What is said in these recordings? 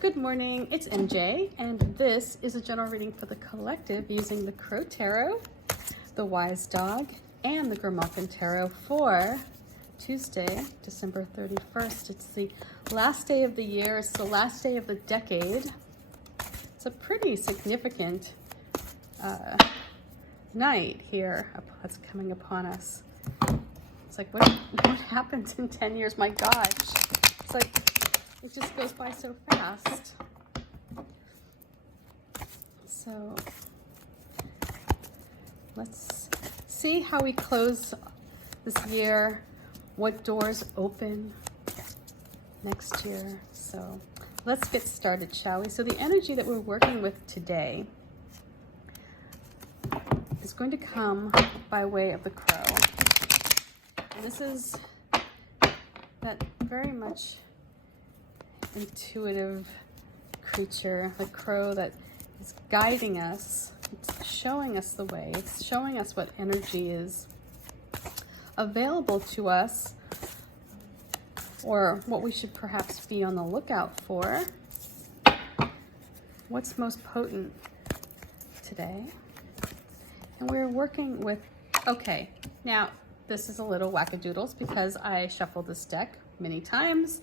Good morning, it's MJ, and this is a general reading for the collective using the Crow Tarot, the Wise Dog, and the Grimalkin Tarot for Tuesday, December 31st. It's the last day of the year, it's the last day of the decade. It's a pretty significant night here that's coming upon us. It's like, what happens in 10 years? My gosh. It's like, it just goes by so fast. So let's see how we close this year, what doors open next year. So let's get started, shall we? So the energy that we're working with today is going to come by way of the crow. And this is that very much intuitive creature, the crow that is guiding us. It's showing us the way. It's showing us what energy is available to us, or what we should perhaps be on the lookout for. What's most potent today? And we're working with, okay, now this is a little wackadoodles because I shuffled this deck many times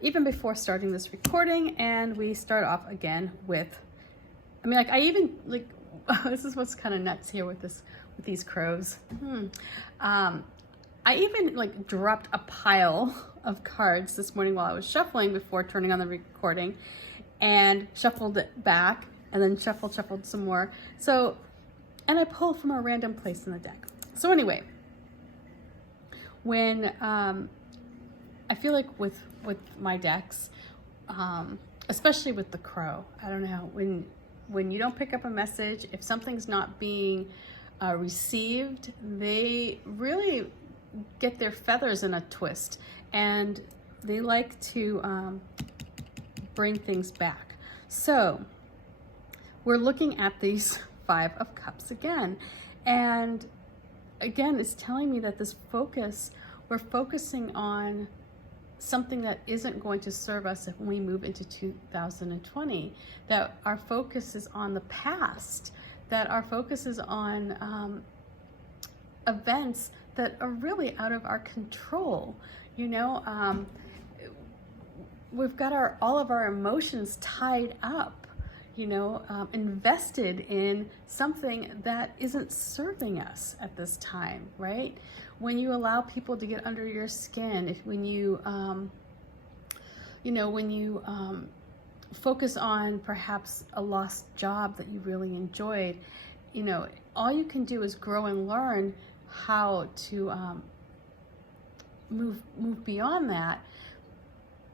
even before starting this recording, and we start off again with, I mean, like, I even, like, this is what's kind of nuts here with these crows. I even, like, dropped a pile of cards this morning while I was shuffling before turning on the recording, and shuffled it back, and then shuffled some more. So, and I pulled from a random place in the deck. So anyway, when, I feel like with my decks, especially with the crow, I don't know, when you don't pick up a message, if something's not being received, they really get their feathers in a twist, and they like to bring things back. So we're looking at these Five of Cups again, and again, it's telling me that this focus, we're focusing on something that isn't going to serve us if we move into 2020, that our focus is on the past, that our focus is on events that are really out of our control. You know, we've got all of our emotions tied up, you know, invested in something that isn't serving us at this time, right? When you allow people to get under your skin, when you, you know, when you focus on perhaps a lost job that you really enjoyed, you know, all you can do is grow and learn how to move beyond that.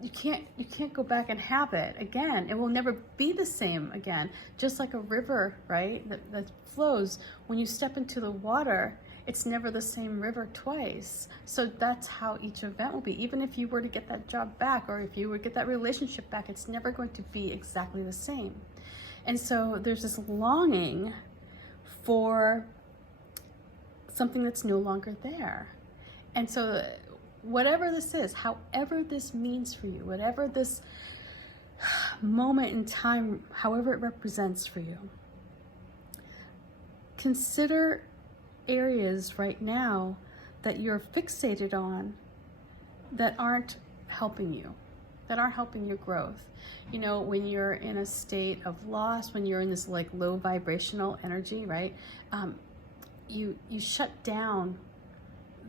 You can't go back and have it again. It will never be the same again. Just like a river, right? That flows. When you step into the water, it's never the same river twice. So that's how each event will be. Even if you were to get that job back, or if you were to get that relationship back, it's never going to be exactly the same. And so there's this longing for something that's no longer there. And so whatever this is, however this means for you, whatever this moment in time, however it represents for you, consider areas right now that you're fixated on that aren't helping you, that aren't helping your growth. You know, when you're in a state of loss, when you're in this like low vibrational energy, right? You shut down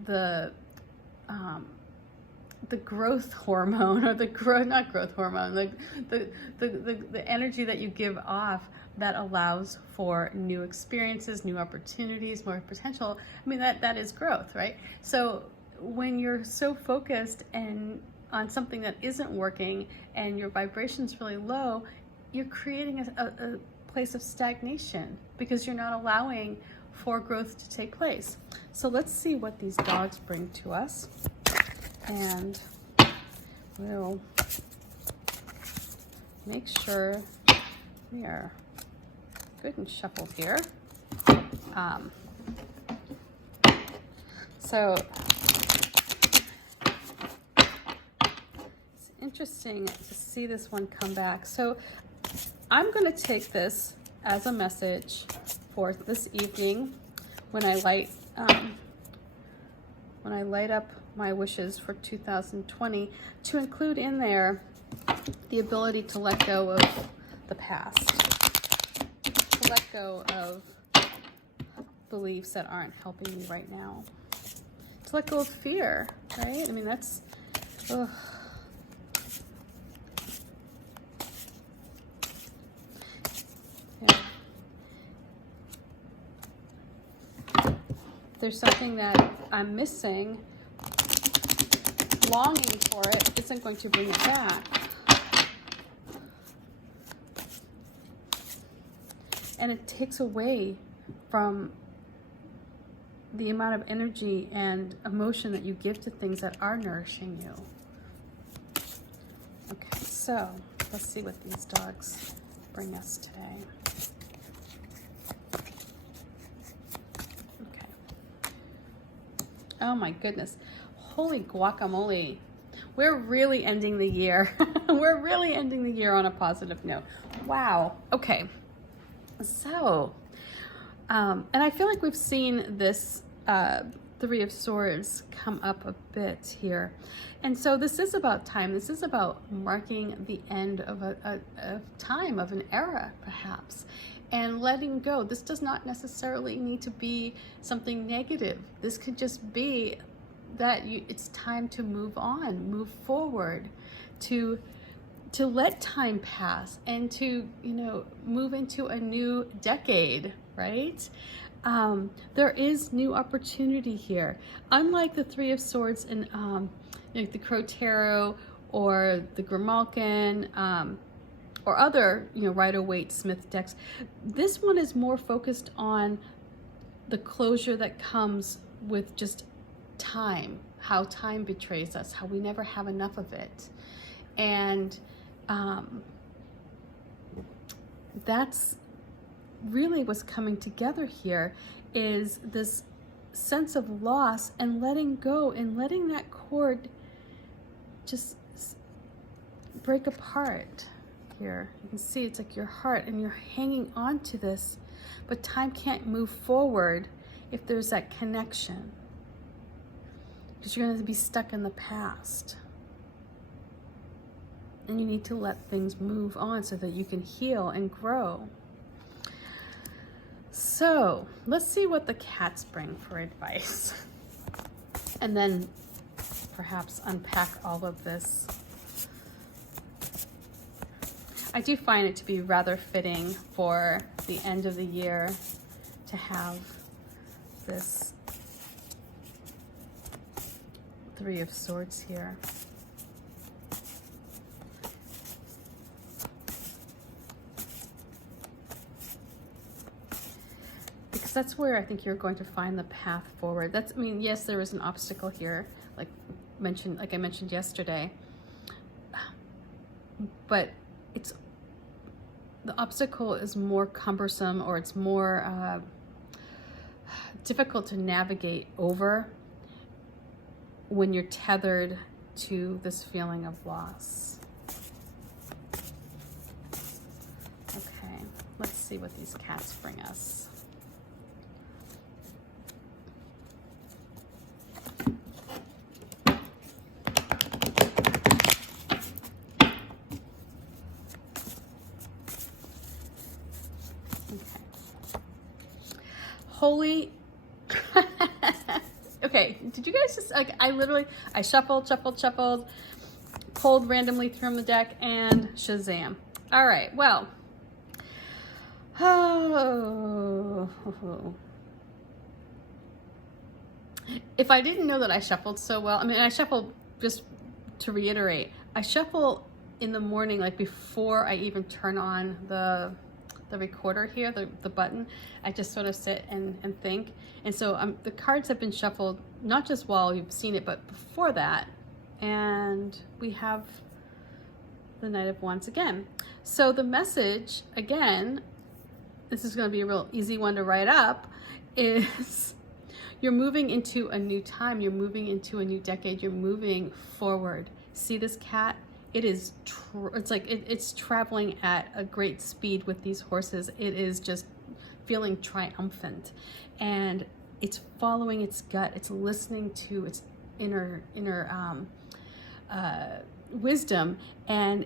the growth hormone, or not growth hormone, the energy that you give off that allows for new experiences, new opportunities, more potential. I mean, that is growth, right? So when you're so focused on something that isn't working and your vibration's really low, you're creating a place of stagnation because you're not allowing for growth to take place. So let's see what these dogs bring to us. And we'll make sure we are good and shuffled here. So it's interesting to see this one come back. So I'm going to take this as a message for this evening when I light up my wishes for 2020, to include in there the ability to let go of the past, to let go of beliefs that aren't helping me right now, to let go of fear, right? I mean, that's, ugh. Yeah. If there's something that I'm missing, longing for it isn't going to bring it back. And it takes away from the amount of energy and emotion that you give to things that are nourishing you. Okay, so let's see what these dogs bring us today. Okay. Oh my goodness. Holy guacamole. We're really ending the year. We're really ending the year on a positive note. Wow. Okay. So, and I feel like we've seen this Three of Swords come up a bit here. And so this is about time. This is about marking the end of a time, of an era, perhaps, and letting go. This does not necessarily need to be something negative. This could just be that it's time to move on, move forward, to let time pass, and to, move into a new decade, right? There is new opportunity here. Unlike the Three of Swords in the Crow Tarot or the Grimalkin, or other, Rider-Waite-Smith decks, this one is more focused on the closure that comes with just time, how time betrays us, how we never have enough of it. And that's really what's coming together here, is this sense of loss and letting go, and letting that cord just break apart here. You can see it's like your heart, and you're hanging on to this, but time can't move forward if there's that connection, because you're going to be stuck in the past. And you need to let things move on so that you can heal and grow. So let's see what the cats bring for advice, and then perhaps unpack all of this. I do find it to be rather fitting for the end of the year to have this Three of Swords here. Because that's where I think you're going to find the path forward. Yes, there is an obstacle here, like I mentioned yesterday, but the obstacle is more cumbersome, or it's more difficult to navigate over when you're tethered to this feeling of loss. Okay, let's see what these cats bring us. Holy, okay, did you guys just, I shuffled, pulled randomly from the deck, and Shazam. All right, well, if I didn't know that I shuffled so well, I shuffled, just to reiterate, I shuffle in the morning, like before I even turn on the recorder here, the button. I just sort of sit and think. And so the cards have been shuffled, not just while you've seen it, but before that. And we have the Knight of Wands again. So the message, again, this is going to be a real easy one to write up, is you're moving into a new time. You're moving into a new decade. You're moving forward. See this cat? it is it's like it's traveling at a great speed with these horses. It is just feeling triumphant, and it's following its gut. It's listening to its inner wisdom, and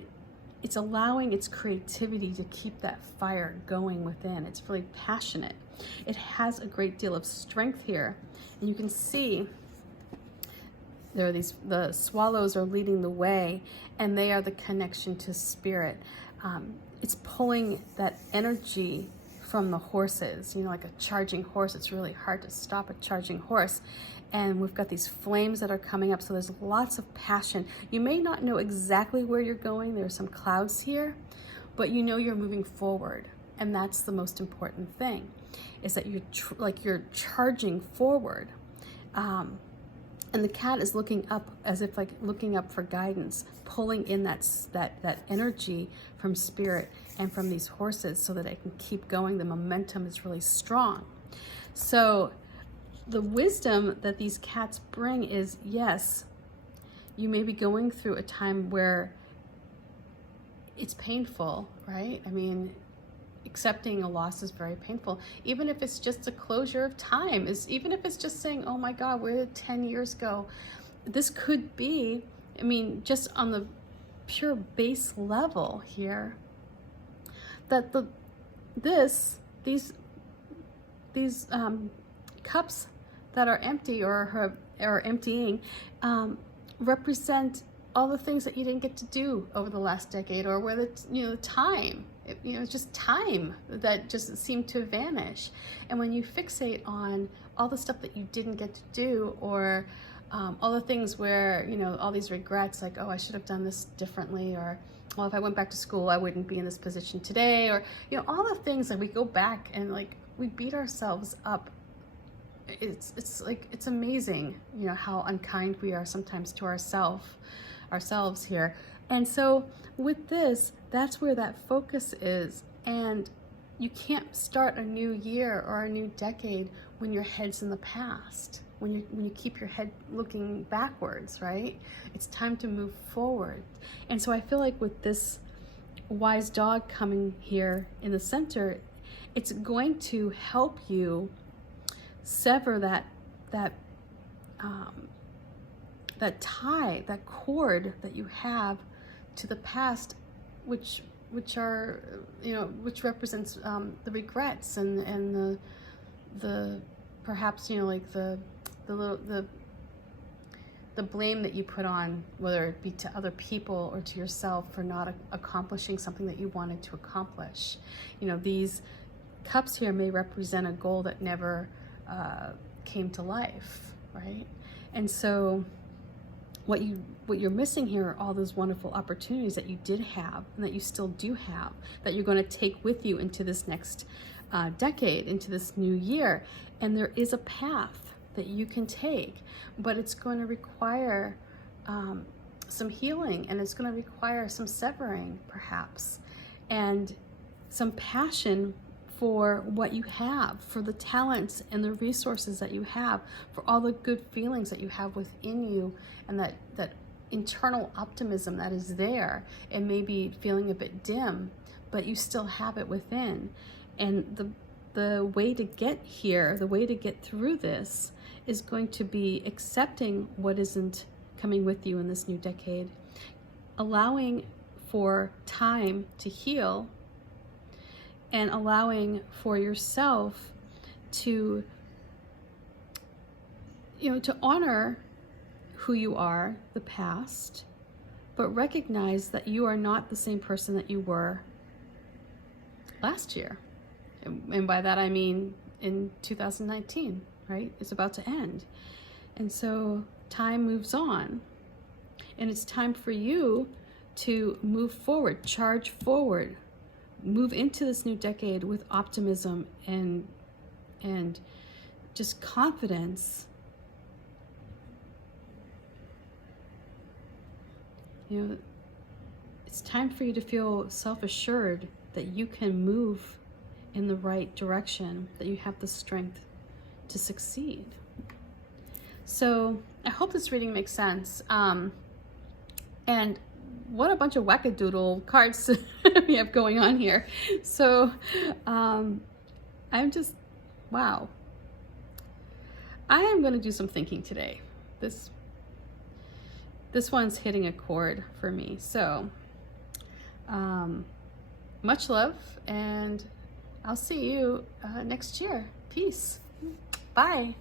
it's allowing its creativity to keep that fire going within. It's really passionate. It has a great deal of strength here, and you can see there are the swallows are leading the way, and they are the connection to spirit. It's pulling that energy from the horses, like a charging horse. It's really hard to stop a charging horse. And we've got these flames that are coming up, so there's lots of passion. You may not know exactly where you're going. There's some clouds here, but you're moving forward, and that's the most important thing, is that you're charging forward. And the cat is looking up, as if like looking up for guidance, pulling in that energy from spirit and from these horses so that it can keep going. The momentum is really strong. So the wisdom that these cats bring is, yes, you may be going through a time where it's painful, right? I mean, accepting a loss is very painful, even if it's just a closure of time, even if it's just saying, oh my God, where did 10 years go? This could be, just on the pure base level here, that these cups that are empty or emptying represent all the things that you didn't get to do over the last decade, or where the time. It's just time that just seemed to vanish. And when you fixate on all the stuff that you didn't get to do, or all the things where, all these regrets, like, oh, I should have done this differently, or, well, if I went back to school, I wouldn't be in this position today, or, all the things that we go back and like, we beat ourselves up. It's amazing, how unkind we are sometimes to ourselves here. And so with this, that's where that focus is. And you can't start a new year or a new decade when your head's in the past, when you keep your head looking backwards, right? It's time to move forward. And so I feel like with this wise dog coming here in the center, it's going to help you sever that tie, that cord that you have to the past, which represents the regrets and the perhaps like the blame that you put on, whether it be to other people or to yourself, for not accomplishing something that you wanted to accomplish. These cups here may represent a goal that never came to life, right? And so what you're missing here are all those wonderful opportunities that you did have and that you still do have, that you're going to take with you into this next decade, into this new year. And there is a path that you can take, but it's going to require some healing, and it's going to require some severing, perhaps, and some passion for what you have, for the talents and the resources that you have, for all the good feelings that you have within you, and that internal optimism that is there. It may be feeling a bit dim, but you still have it within. And the way to get here, the way to get through this, is going to be accepting what isn't coming with you in this new decade, allowing for time to heal, and allowing for yourself to honor who you are, the past, but recognize that you are not the same person that you were last year. And by that I mean in 2019, right? It's about to end. And so time moves on. And it's time for you to move forward, charge forward, move into this new decade with optimism and just confidence. It's time for you to feel self-assured that you can move in the right direction, that you have the strength to succeed. So I hope this reading makes sense. And what a bunch of wackadoodle cards we have going on here. So I'm just, wow. I am going to do some thinking today. This one's hitting a chord for me. So much love, and I'll see you next year. Peace. Bye.